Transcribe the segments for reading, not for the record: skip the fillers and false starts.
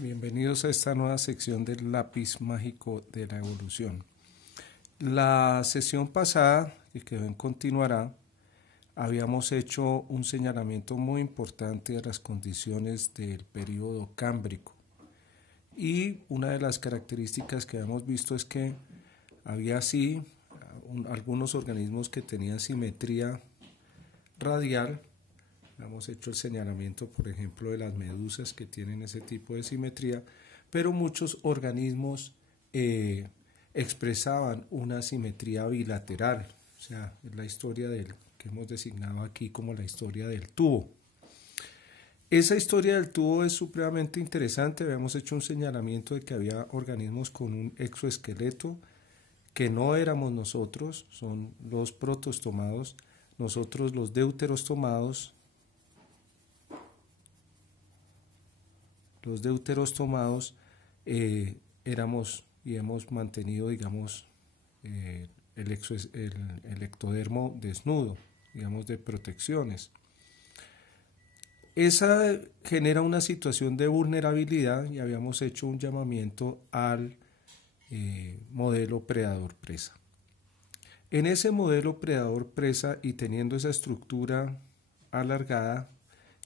Bienvenidos a esta nueva sección del lápiz mágico de la evolución. La sesión pasada, que quedó en continuará, habíamos hecho un señalamiento muy importante de las condiciones del período cámbrico. Y una de las características que habíamos visto es que había así algunos organismos que tenían simetría radial. Hemos hecho el señalamiento, por ejemplo, de las medusas que tienen ese tipo de simetría, pero muchos organismos expresaban una simetría bilateral, o sea, es la historia del que hemos designado aquí como la historia del tubo. Esa historia del tubo es supremamente interesante. Habíamos hecho un señalamiento de que había organismos con un exoesqueleto que no éramos nosotros, son los protostomados, nosotros los deuterostomados. Los deuterostomados éramos y hemos mantenido, digamos, el ectodermo desnudo, digamos, de protecciones. Esa genera una situación de vulnerabilidad y habíamos hecho un llamamiento al modelo predador-presa. En ese modelo predador-presa y teniendo esa estructura alargada,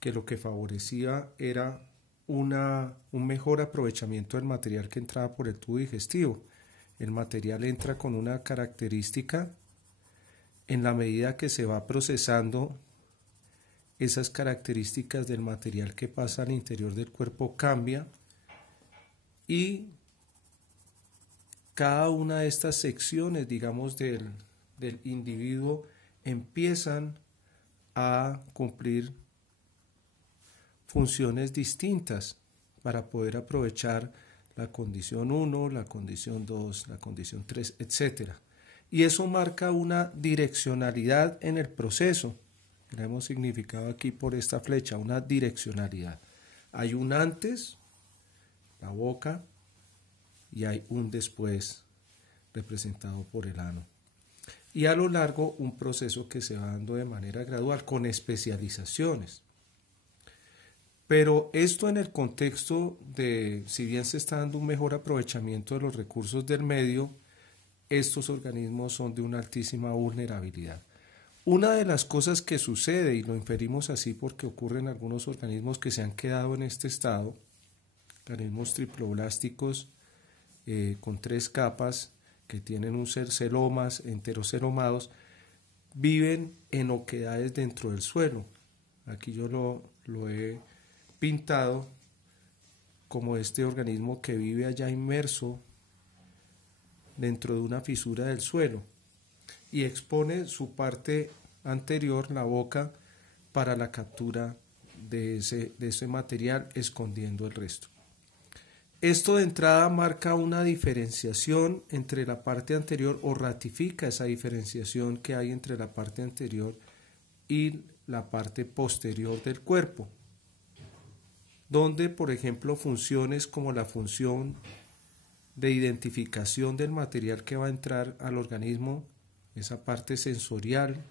que lo que favorecía era un mejor aprovechamiento del material que entraba por el tubo digestivo. El material entra con una característica, en la medida que se va procesando, esas características del material que pasa al interior del cuerpo cambia y cada una de estas secciones, digamos, del individuo empiezan a cumplir funciones distintas para poder aprovechar la condición 1, la condición 2, la condición 3, etc. Y eso marca una direccionalidad en el proceso. La hemos significado aquí por esta flecha, una direccionalidad. Hay un antes, la boca, y hay un después, representado por el ano. Y a lo largo un proceso que se va dando de manera gradual, con especializaciones. Pero esto en el contexto de, si bien se está dando un mejor aprovechamiento de los recursos del medio, estos organismos son de una altísima vulnerabilidad. Una de las cosas que sucede, y lo inferimos así porque ocurren algunos organismos que se han quedado en este estado, organismos triploblásticos con 3 capas, que tienen un ser celomas, enterocelomados, viven en oquedades dentro del suelo. Aquí yo lo he pintado como este organismo que vive allá inmerso dentro de una fisura del suelo y expone su parte anterior, la boca, para la captura de ese material, escondiendo el resto. Esto de entrada marca una diferenciación entre la parte anterior, o ratifica esa diferenciación que hay entre la parte anterior y la parte posterior del cuerpo, donde, por ejemplo, funciones como la función de identificación del material que va a entrar al organismo, esa parte sensorial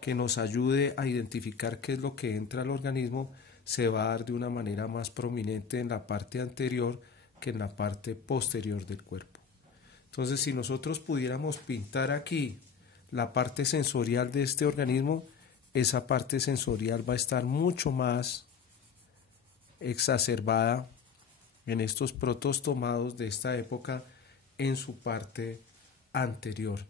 que nos ayude a identificar qué es lo que entra al organismo, se va a dar de una manera más prominente en la parte anterior que en la parte posterior del cuerpo. Entonces, si nosotros pudiéramos pintar aquí la parte sensorial de este organismo, esa parte sensorial va a estar mucho más exacerbada en estos protostomados de esta época en su parte anterior.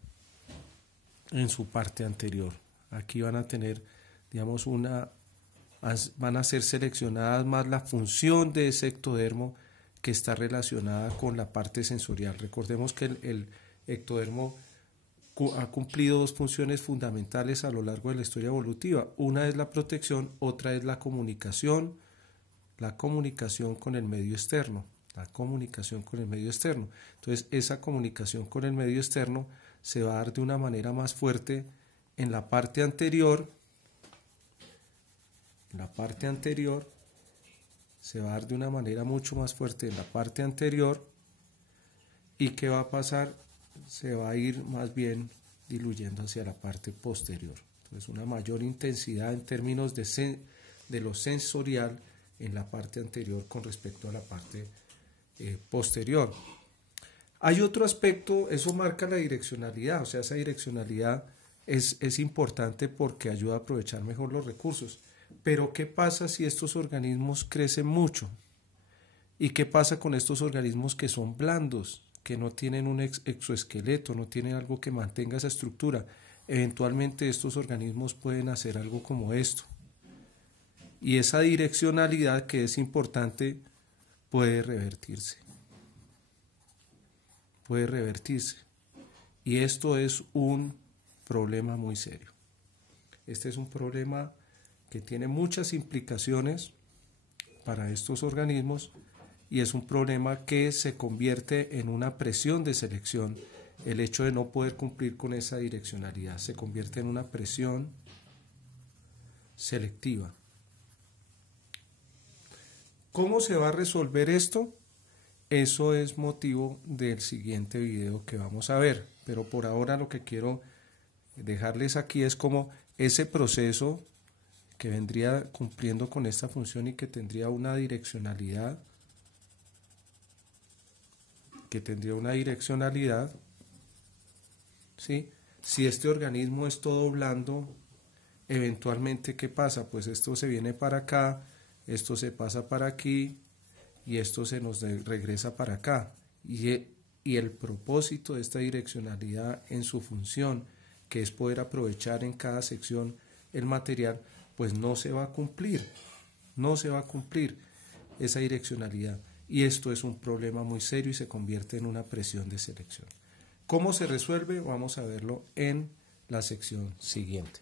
Aquí van a tener, digamos, van a ser seleccionadas más la función de ese ectodermo que está relacionada con la parte sensorial. Recordemos que el ectodermo ha cumplido 2 funciones fundamentales a lo largo de la historia evolutiva. Una es la protección, otra es la comunicación con el medio externo. Entonces, esa comunicación con el medio externo se va a dar de una manera más fuerte en la parte anterior. Se va a dar de una manera mucho más fuerte en la parte anterior. ¿Y qué va a pasar? Se va a ir más bien diluyendo hacia la parte posterior. Entonces, una mayor intensidad en términos de lo sensorial en la parte anterior con respecto a la parte posterior. Hay otro aspecto, eso marca la direccionalidad, o sea, esa direccionalidad es importante porque ayuda a aprovechar mejor los recursos. Pero ¿qué pasa si estos organismos crecen mucho? ¿Y qué pasa con estos organismos que son blandos, que no tienen un exoesqueleto, no tienen algo que mantenga esa estructura? Eventualmente estos organismos pueden hacer algo como esto. Y esa direccionalidad que es importante puede revertirse. Puede revertirse. Y esto es un problema muy serio. Este es un problema que tiene muchas implicaciones para estos organismos y es un problema que se convierte en una presión de selección. El hecho de no poder cumplir con esa direccionalidad se convierte en una presión selectiva. ¿Cómo se va a resolver esto? Eso es motivo del siguiente video que vamos a ver, pero por ahora lo que quiero dejarles aquí es como ese proceso que vendría cumpliendo con esta función y que tendría una direccionalidad, ¿sí? Si este organismo es todo blando, eventualmente ¿qué pasa? Pues esto se viene para acá, esto se pasa para aquí y esto se nos regresa para acá. Y el propósito de esta direccionalidad en su función, que es poder aprovechar en cada sección el material, pues no se va a cumplir esa direccionalidad. Y esto es un problema muy serio y se convierte en una presión de selección. ¿Cómo se resuelve? Vamos a verlo en la sección siguiente.